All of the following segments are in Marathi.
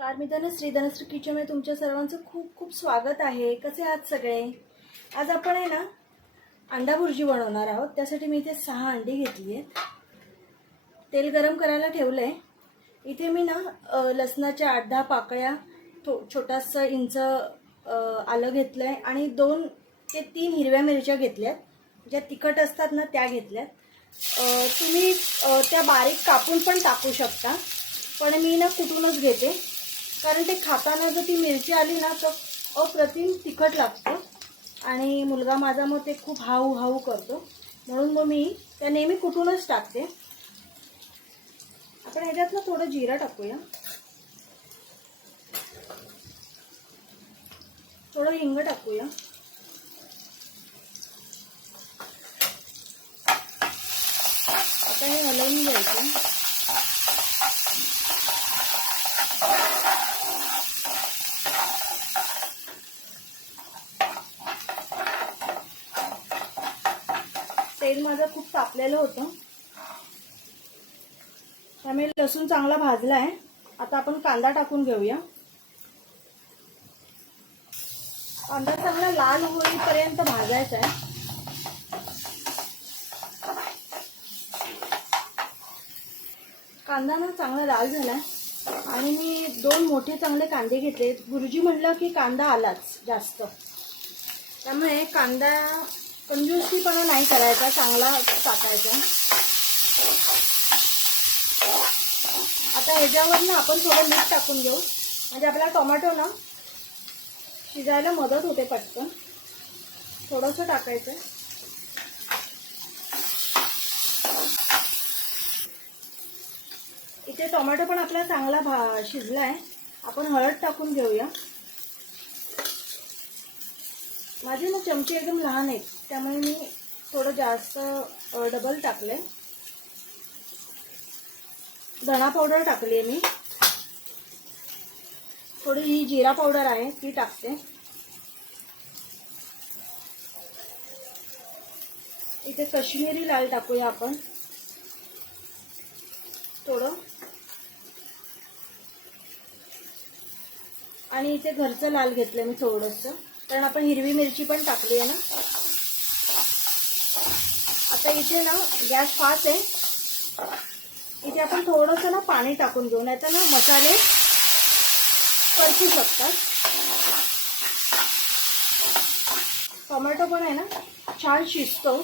नमस्कार मी धनश्री. धनश्री किचनमध्ये तुमच्या सर्वांचं खूप खूप स्वागत आहे. कसे आहात सगळे? आज आपण आहे ना अंडा भुर्जी बनवणार आहोत. त्यासाठी मी इथे सहा अंडी घेतली आहेत. तेल गरम करायला ठेवलं आहे इथे मी ना लसणाच्या आठ दहा पाकळ्या थो छोटासा इंच आलं घेतलं आहे आणि दोन ते तीन हिरव्या मिरच्या घेतल्यात. ज्या तिखट असतात ना त्या घेतल्यात. तुम्ही त्या बारीक कापून पण टाकू शकता. पण मी ना कुठूनच घेते. कारण ते खाताना जर ती मिरची आली ना तर अप्रतिम तिखट लागतं. आणि मुलगा माझा मग ते खूप हाऊ हाऊ करतो. म्हणून मग मी त्या नेहमी कुठूनच टाकते. आपण ह्याच्यात ना थोडं जिरं टाकूया. थोडं हिंग टाकूया. आता हे हलवून घ्यायचं. तेल माझं खूप तापलेलं होतं. त्यामुळे लसूण चांगला भाजला आहे. आता आपण कांदा टाकून घेऊया. कांदा चांगला लाल होईपर्यंत भाजायचा आहे. कांदा ना चांगला लाल झाला आणि मी दोन मोठे चांगले कांदे घेतले. गुरुजी म्हणलं की कांदा आलाच जास्त. त्यामुळे कांदा कंजूसीपणा नाही करायचा चांगला टाकायचा. आता ह्याच्यावर ना आपण थोडं मीठ टाकून घेऊ. म्हणजे आपला टोमॅटो ना शिजायला मदत होते पटकन. थोडंसं टाकायचं. इथे टोमॅटो पण आपला चांगला भा शिजला आहे आपण हळद टाकून घेऊया. माझे ना चमचे एकदम लहान आहेत त्यामुळे मी थोडं जास्त डबल टाकले धणा पावडर टाकली आहे मी. थोडी ही जिरा पावडर आहे ती टाकते. इथे कश्मीरी लाल टाकूया आपण. थोडं. आणि इथे घरचं लाल घेतलं मी थोडंसं. कारण आपण हिरवी मिरची पण टाकली आहे ना. इथे ना गॅस फास्ट आहे. इथे आपण थोडंसं ना पाणी टाकून घेऊ नाही तर ना मसाले परतू शकतात. टोमॅटो पण आहे ना छान शिजतो.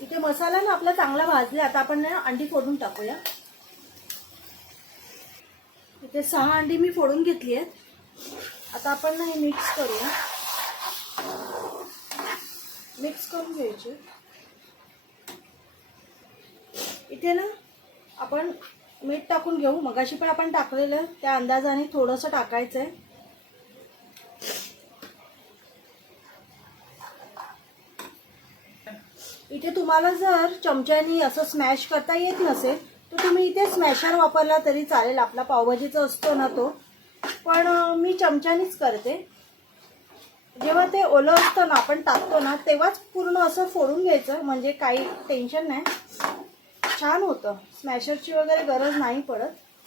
इथे मसाला ना आपला चांगला भाजला आता आपण ना अंडी फोडून टाकूया. इथे सहा अंडी मी फोडून घेतली आहेत. आता आपण ना हे मिक्स करूया. मिक्स करून घ्यायचे. इथे ना आपण मीठ टाकून घेऊ. मगाशी पण आपण टाकलेलं. त्या अंदाजाने थोडंसं टाकायचं आहे इथे तुम्हाला जर चमच्यानी असं स्मॅश करता येत नसेल तर तुम्ही इथे स्मॅशर वापरला तरी चालेल. आपला पावभाजीचा असतो ना तो. पण मी चमच्यानीच करते. जेव्हा ते ओलं असतं ना आपण टाकतो ना तेव्हाच पूर्ण असं फोडून घ्यायचं म्हणजे काही टेन्शन नाही. छान होतं. स्मॅशरची वगैरे गरज नाही पडत.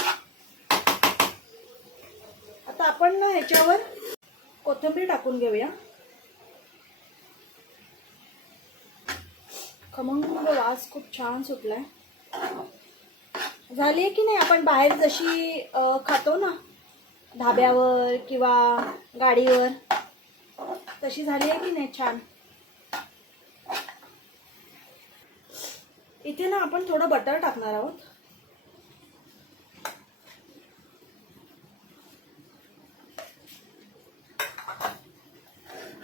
आता आपण ना ह्याच्यावर कोथिंबीर टाकून घेऊया. खमंग वास खूप छान सुटलाय. झाली आहे की नाही? आपण बाहेर जशी खातो ना धाब्यावर किंवा गाडीवर. तशी झाली आहे की नाही? छान. इथे ना आपण थोडं बटर टाकणार आहोत.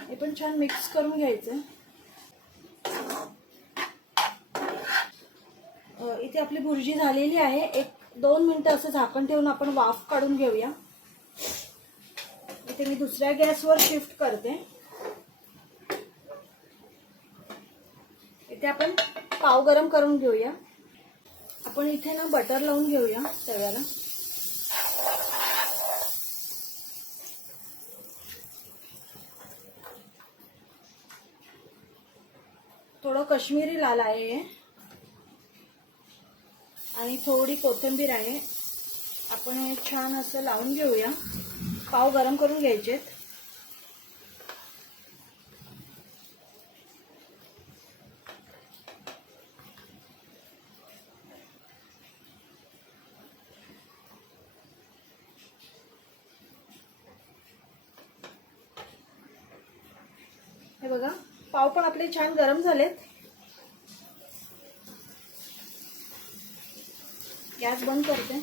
हे पण छान मिक्स करून घ्यायचं. इथे आपली भुर्जी झालेली आहे. एक दोन मिनटं असं झाकण ठेवून आपण वाफ काढून घेऊया. इथे मी दुसऱ्या गॅसवर शिफ्ट करते. इथे आपण पाव गरम करून घेऊया. आपण इथे ना बटर लावून घेऊया तव्याला. थोडं कश्मीरी लाल आहे आणि थोडी कोथिंबीर आहे. आपण हे छान असं लावून घेऊया. पाव गरम करून घ्यायचेत. हे बघा पाव पण आपले छान गरम झालेत. गॅस बंद करते.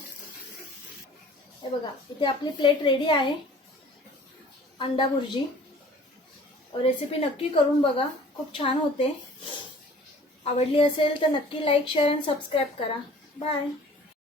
हे बघा इथे आपली प्लेट रेडी आहे. अंडा भुर्जी. रेसिपी नक्की करून बघा खूप छान होते. आवडली असेल तर नक्की लाईक शेअर अँड सबस्क्राईब करा. बाय